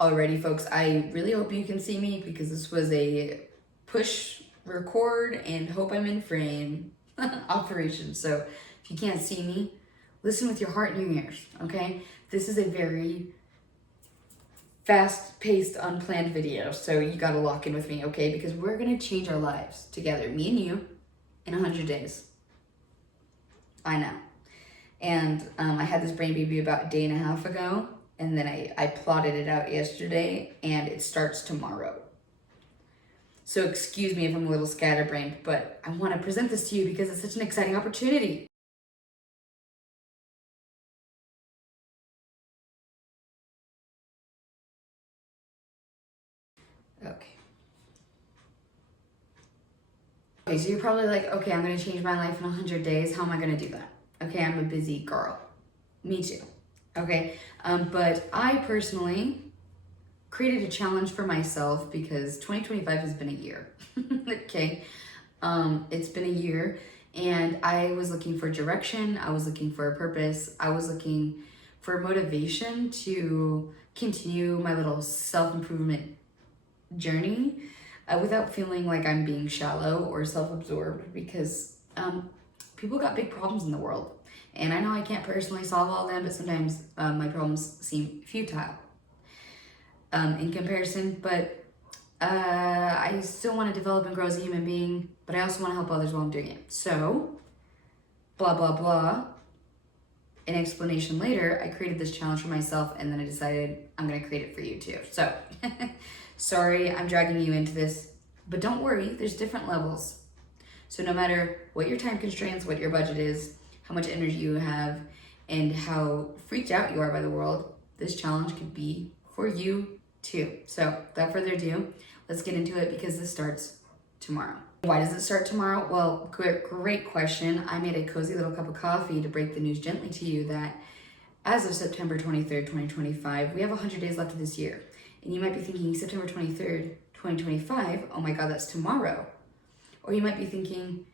Alrighty, folks, I really hope you can see me because this was a push record and hope I'm in frame operation. So if you can't see me, listen with your heart and your ears, okay? This is a very fast-paced, unplanned video, so you gotta lock in with me, okay? Because we're gonna change our lives together, me and you, in 100 days. I know. And I had this brain baby about a day and a half ago, and then I plotted it out yesterday, and it starts tomorrow. So excuse me if I'm a little scatterbrained, but I want to present this to you because it's such an exciting opportunity. Okay. Okay, so you're probably like, okay, I'm going to change my life in 100 days. How am I going to do that? Okay, I'm a busy girl. Me too. Okay, but I personally created a challenge for myself because 2025 has been a year. Okay, it's been a year, and I was looking for direction. I was looking for a purpose. I was looking for motivation to continue my little self-improvement journey without feeling like I'm being shallow or self-absorbed, because people got big problems in the world. And I know I can't personally solve all of them, but sometimes my problems seem futile in comparison. But I still want to develop and grow as a human being, but I also want to help others while I'm doing it. So, blah, blah, blah. An explanation later, I created this challenge for myself, and then I decided I'm going to create it for you too. So, sorry, I'm dragging you into this, but don't worry, there's different levels. So no matter what your time constraints, what your budget is, how much energy you have, and how freaked out you are by the world, this challenge could be for you too. So without further ado, let's get into it because this starts tomorrow. Why does it start tomorrow? Well, great question. I made a cozy little cup of coffee to break the news gently to you that as of September 23rd, 2025, we have 100 days left of this year. And you might be thinking, September 23rd, 2025, oh my God, that's tomorrow. Or you might be thinking,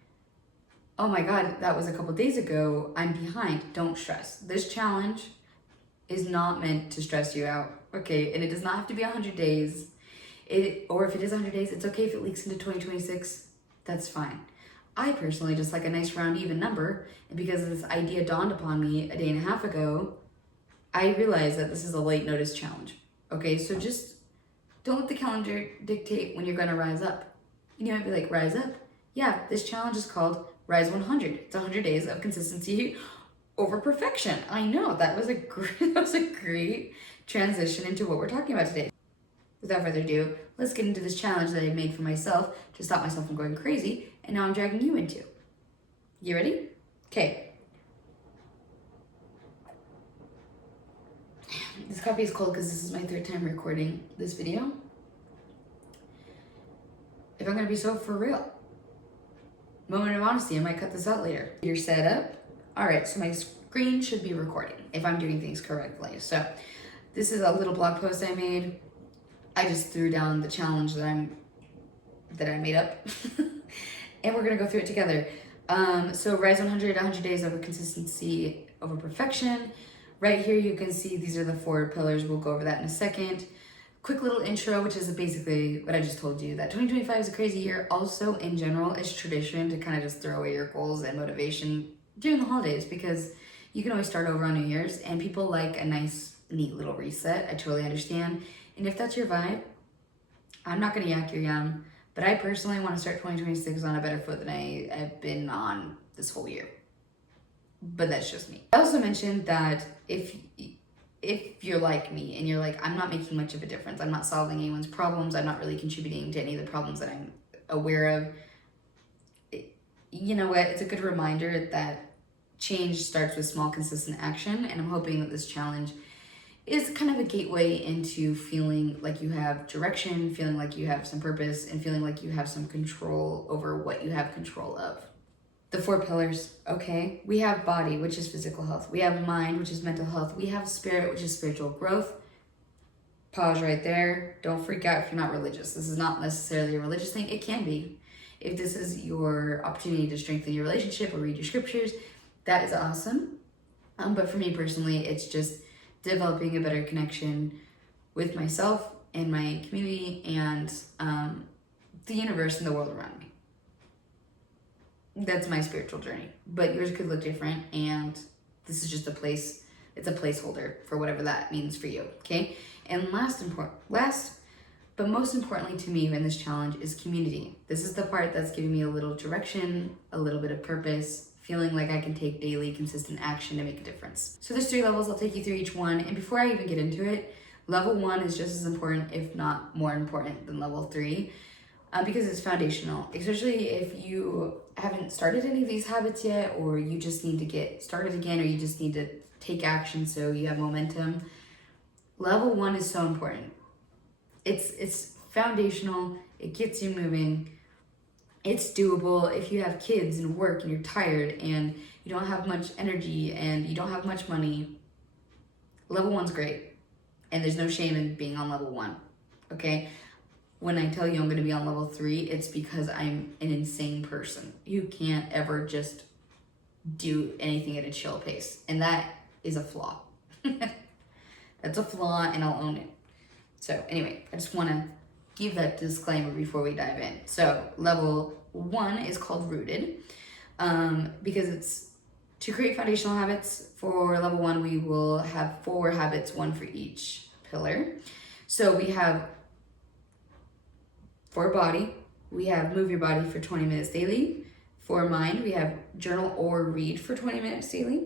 oh my God, that was a couple days ago, I'm behind. Don't stress. This challenge is not meant to stress you out, okay? And it does not have to be 100 days. Or if it is 100 days, it's okay if it leaks into 2026. That's fine. I personally just like a nice round even number, and because this idea dawned upon me a day and a half ago, I realized that this is a late notice challenge. Okay, so just don't let the calendar dictate when you're gonna rise up. You might be like, rise up? Yeah, this challenge is called Rise 100. It's 100 days of consistency over perfection. I know, that was a great transition into what we're talking about today. Without further ado, let's get into this challenge that I made for myself to stop myself from going crazy, and now I'm dragging you into. You ready? Okay. This coffee is cold because this is my third time recording this video. If I'm gonna be so for real, moment of honesty, I might cut this out later. You're set up? All right, so my screen should be recording if I'm doing things correctly. So this is a little blog post I made. I just threw down the challenge that I made up and we're gonna go through it together. So Rise 100, 100 days of consistency over perfection. Right here you can see these are the 4 pillars. We'll go over that in a second. Quick little intro, which is basically what I just told you, that 2025 is a crazy year. Also, in general, it's tradition to kind of just throw away your goals and motivation during the holidays because you can always start over on New Year's, and people like a nice, neat little reset. I totally understand. And if that's your vibe, I'm not going to yak your yum, but I personally want to start 2026 on a better foot than I have been on this whole year. But that's just me. I also mentioned that if you're like me and you're like, I'm not making much of a difference, I'm not solving anyone's problems, I'm not really contributing to any of the problems that I'm aware of, you know what, it's a good reminder that change starts with small, consistent action, and I'm hoping that this challenge is kind of a gateway into feeling like you have direction, feeling like you have some purpose, and feeling like you have some control over what you have control of. The 4 pillars, okay? We have body, which is physical health. We have mind, which is mental health. We have spirit, which is spiritual growth. Pause right there. Don't freak out if you're not religious. This is not necessarily a religious thing. It can be. If this is your opportunity to strengthen your relationship or read your scriptures, that is awesome. But for me personally, it's just developing a better connection with myself and my community and the universe and the world around me. That's my spiritual journey, but yours could look different, and this is just it's a placeholder for whatever that means for you, okay? And last but most importantly to me in this challenge is community. This is the part that's giving me a little direction, a little bit of purpose, feeling like I can take daily consistent action to make a difference. So there's 3 levels. I'll take you through each one, and before I even get into it, level 1 is just as important, if not more important, than level 3. Because it's foundational, especially if you haven't started any of these habits yet, or you just need to get started again, or you just need to take action so you have momentum. Level 1 is so important. It's foundational. It gets you moving. It's doable if you have kids and work and you're tired and you don't have much energy and you don't have much money. Level 1's great, and there's no shame in being on level 1. Okay. When I tell you I'm going to be on level 3, it's because I'm an insane person. You can't ever just do anything at a chill pace. And that is a flaw. That's a flaw, and I'll own it. So anyway, I just want to give that disclaimer before we dive in. So level 1 is called Rooted, because it's to create foundational habits. For level 1, we will have 4 habits, 1 for each pillar. So we have for body, we have move your body for 20 minutes daily. For mind, we have journal or read for 20 minutes daily.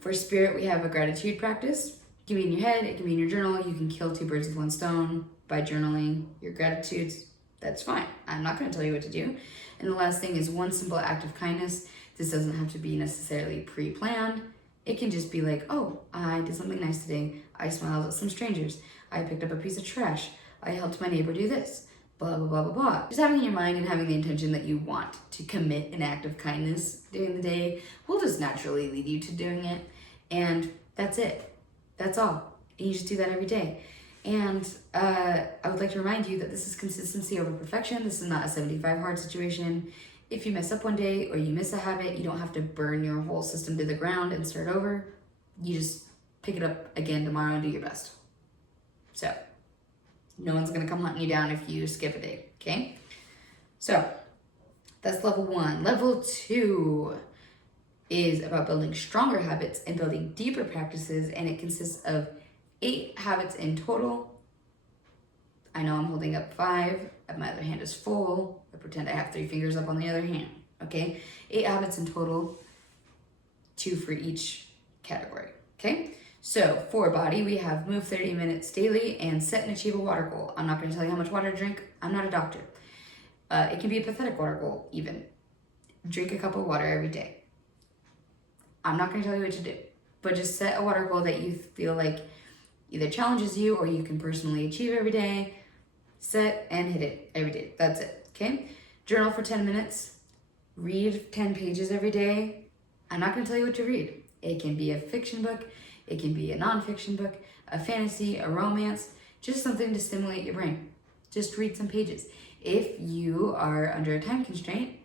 For spirit, we have a gratitude practice. It can be in your head, it can be in your journal. You can kill 2 birds with 1 stone by journaling your gratitudes. That's fine. I'm not going to tell you what to do. And the last thing is 1 simple act of kindness. This doesn't have to be necessarily pre-planned. It can just be like, oh, I did something nice today. I smiled at some strangers. I picked up a piece of trash. I helped my neighbor do this. Blah, blah, blah, blah, blah. Just having in your mind and having the intention that you want to commit an act of kindness during the day will just naturally lead you to doing it. And that's it. That's all. And you just do that every day. And I would like to remind you that this is consistency over perfection. This is not a 75 hard situation. If you mess up one day or you miss a habit, you don't have to burn your whole system to the ground and start over. You just pick it up again tomorrow and do your best. So no one's going to come hunting you down if you skip a day, okay? So that's level 1. Level 2 is about building stronger habits and building deeper practices, and it consists of 8 habits in total. I know I'm holding up 5, and my other hand is full. I pretend I have 3 fingers up on the other hand, okay? 8 habits in total, 2 for each category, okay? So for body, we have move 30 minutes daily and set and achieve a water goal. I'm not going to tell you how much water to drink. I'm not a doctor. It can be a pathetic water goal even. Drink a cup of water every day. I'm not going to tell you what to do, but just set a water goal that you feel like either challenges you or you can personally achieve every day. Set and hit it every day. That's it, okay? Journal for 10 minutes. Read 10 pages every day. I'm not going to tell you what to read. It can be a fiction book. It can be a nonfiction book, a fantasy, a romance, just something to stimulate your brain. Just read some pages. If you are under a time constraint,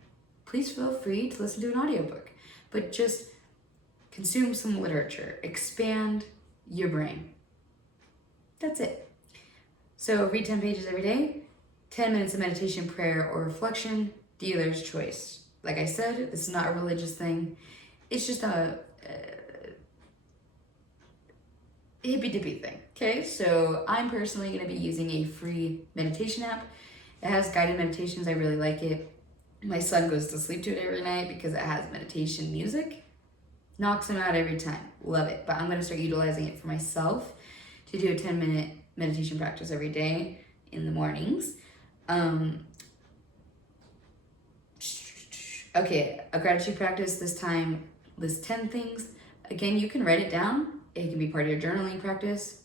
please feel free to listen to an audiobook, but just consume some literature, expand your brain. That's it. So read 10 pages every day, 10 minutes of meditation, prayer, or reflection, dealer's choice. Like I said, this is not a religious thing. It's just a hippy-dippy thing, okay? So I'm personally going to be using a free meditation app. It has guided meditations. I really like it. My son goes to sleep to it every night because it has meditation music. Knocks him out every time. Love it. But I'm going to start utilizing it for myself to do a 10-minute meditation practice every day in the mornings. Okay, a gratitude practice this time lists 10 things. Again, you can write it down. It can be part of your journaling practice,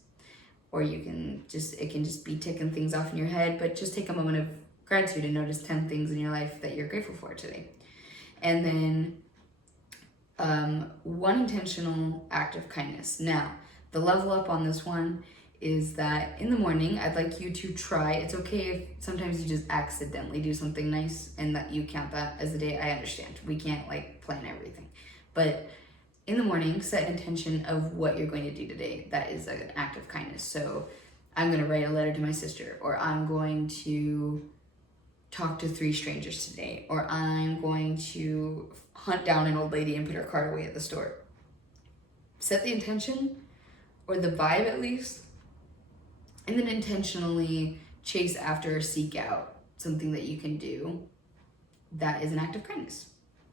or it can just be ticking things off in your head, but just take a moment of gratitude and notice 10 things in your life that you're grateful for today. And then 1 intentional act of kindness. Now, the level up on this one is that in the morning, I'd like you to try. It's okay if sometimes you just accidentally do something nice and that you count that as a day. I understand. We can't plan everything. But in the morning, set an intention of what you're going to do today. That is an act of kindness. So I'm going to write a letter to my sister, or I'm going to talk to 3 strangers today, or I'm going to hunt down an old lady and put her cart away at the store. Set the intention, or the vibe at least, and then intentionally chase after or seek out something that you can do that is an act of kindness,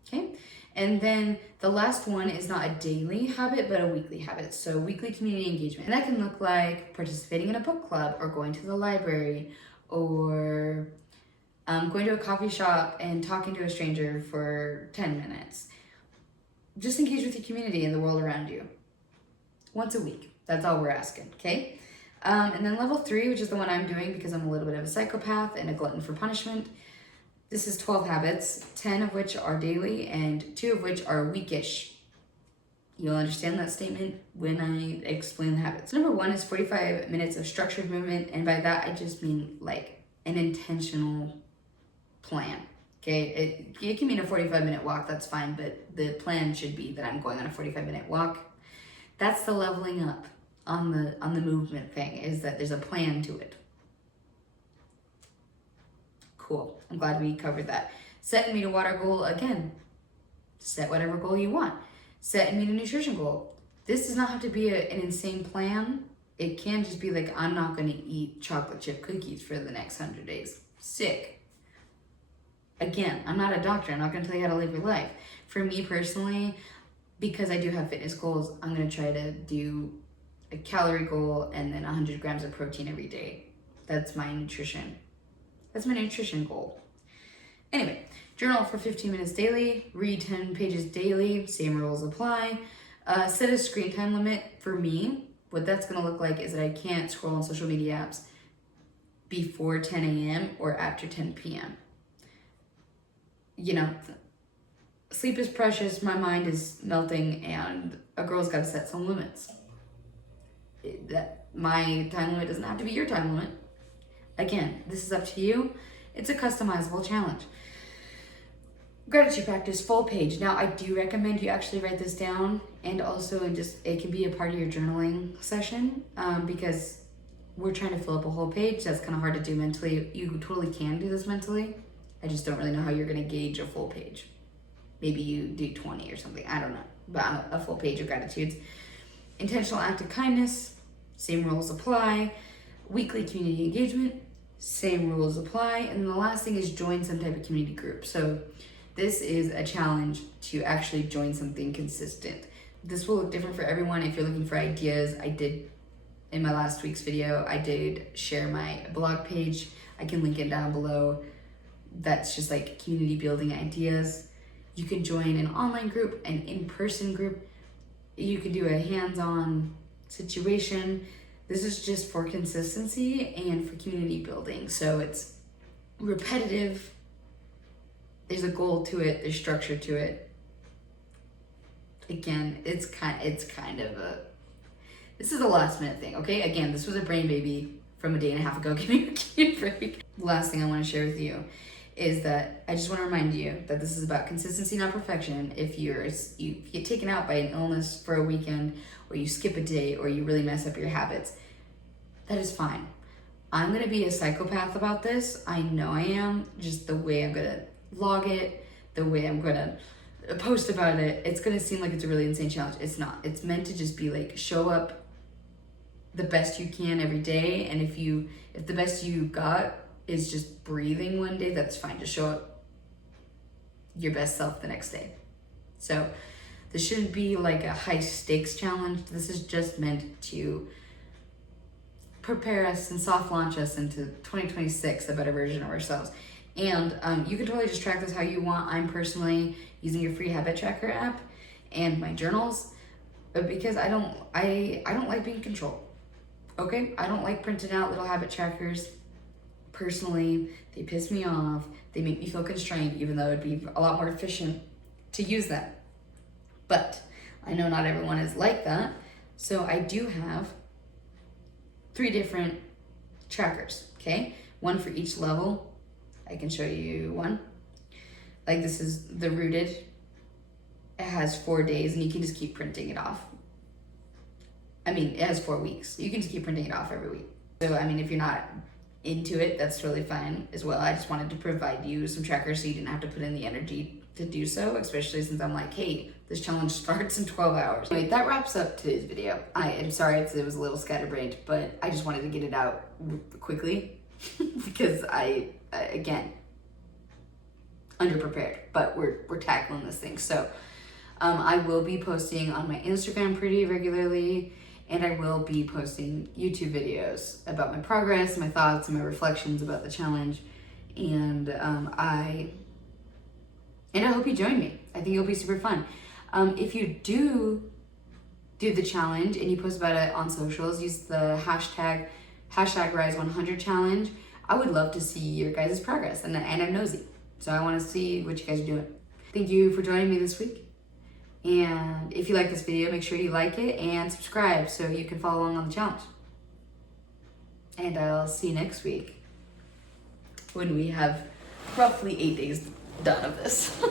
okay? And then the last one is not a daily habit, but a weekly habit. So weekly community engagement. And that can look like participating in a book club, or going to the library, or going to a coffee shop and talking to a stranger for 10 minutes. Just engage with your community and the world around you. Once a week. That's all we're asking, okay? And then level 3, which is the one I'm doing because I'm a little bit of a psychopath and a glutton for punishment. This is 12 habits, 10 of which are daily and 2 of which are weekish. You'll understand that statement when I explain the habits. Number 1 is 45 minutes of structured movement, and by that I just mean like an intentional plan, okay? It can mean a 45-minute walk, that's fine, but the plan should be that I'm going on a 45-minute walk. That's the leveling up on the movement thing, is that there's a plan to it. Cool, I'm glad we covered that. Set and meet a water goal, again, set whatever goal you want. Set and meet a nutrition goal. This does not have to be an insane plan. It can just be like, I'm not gonna eat chocolate chip cookies for the next 100 days. Sick. Again, I'm not a doctor, I'm not gonna tell you how to live your life. For me personally, because I do have fitness goals, I'm gonna try to do a calorie goal and then 100 grams of protein every day. That's my nutrition. That's my nutrition goal. Anyway, journal for 15 minutes daily, read 10 pages daily, same rules apply. Set a screen time limit. For me, what that's gonna look like is that I can't scroll on social media apps before 10 a.m. or after 10 p.m. You know, sleep is precious, my mind is melting, and a girl's gotta set some limits. My time limit doesn't have to be your time limit. Again, this is up to you. It's a customizable challenge. Gratitude practice, full page. Now, I do recommend you actually write this down, and also it can be a part of your journaling session, because we're trying to fill up a whole page. That's kind of hard to do mentally. You totally can do this mentally. I just don't really know how you're gonna gauge a full page. Maybe you do 20 or something, I don't know. But a full page of gratitudes. Intentional act of kindness, same rules apply. Weekly community engagement, same rules apply. And the last thing is join some type of community group. So this is a challenge to actually join something consistent. This will look different for everyone. If you're looking for ideas, I did, in my last week's video, I did share my blog page. I can link it down below. That's just like community building ideas. You can join an online group, an in-person group. You could do a hands-on situation. This is just for consistency and for community building. So it's repetitive. There's a goal to it. There's structure to it. Again, it's kind of a, this is a last minute thing, okay? Again, this was a brain baby from a day and a half ago. Give me a break. Last thing I want to share with you is that I just want to remind you that this is about consistency, not perfection. If you get taken out by an illness for a weekend, or you skip a day, or you really mess up your habits, that is fine. I'm gonna be a psychopath about this. I know I am. Just the way I'm gonna log it, the way I'm gonna post about it, it's gonna seem like it's a really insane challenge. It's not. It's meant to just be like, show up the best you can every day, and if the best you got is just breathing one day, that's fine. Just show up your best self the next day. So this shouldn't be like a high stakes challenge. This is just meant to prepare us and soft launch us into 2026, a better version of ourselves. And you can totally just track this how you want. I'm personally using your free habit tracker app and my journals, because I don't like being in control. Okay, I don't like printing out little habit trackers. Personally, they piss me off. They make me feel constrained, even though it'd be a lot more efficient to use them. But I know not everyone is like that. So I do have 3 different trackers, okay? One for each level. I can show you one. Like, this is the Rooted. It has 4 days, and you can just keep printing it off. I mean, it has 4 weeks. You can just keep printing it off every week. So, I mean, if you're not into it, that's totally fine as well. I just wanted to provide you some trackers so you didn't have to put in the energy to do so, especially since I'm like, hey, this challenge starts in 12 hours. Anyway, that wraps up today's video. I am sorry if it was a little scatterbrained, but I just wanted to get it out quickly because again, underprepared, but we're tackling this thing. So I will be posting on my Instagram pretty regularly, and I will be posting YouTube videos about my progress, my thoughts, and my reflections about the challenge. And I hope you join me. I think it'll be super fun. If you do the challenge and you post about it on socials, use the hashtag Rise100 challenge. I would love to see your guys' progress, and I'm nosy. So I want to see what you guys are doing. Thank you for joining me this week. And if you like this video, make sure you like it and subscribe so you can follow along on the challenge. And I'll see you next week when we have roughly 8 days done of this.